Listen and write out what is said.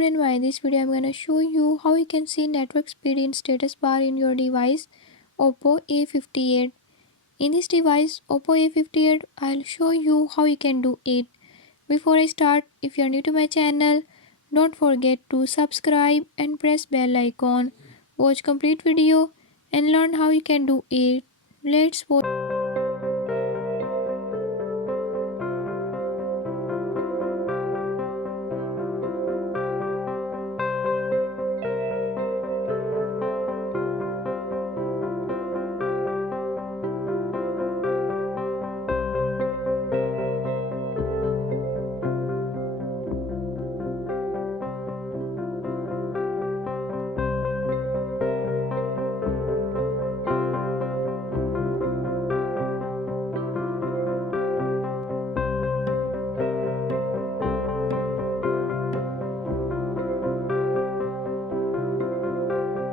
today in this video I'm gonna show you how you can see network speed in status bar in your device Oppo A58. In this device Oppo A58 I'll show you how you can do it. Before I start, if you're new to my channel, don't forget to subscribe and press bell icon. Watch complete video and learn how you can do it. Let's watch.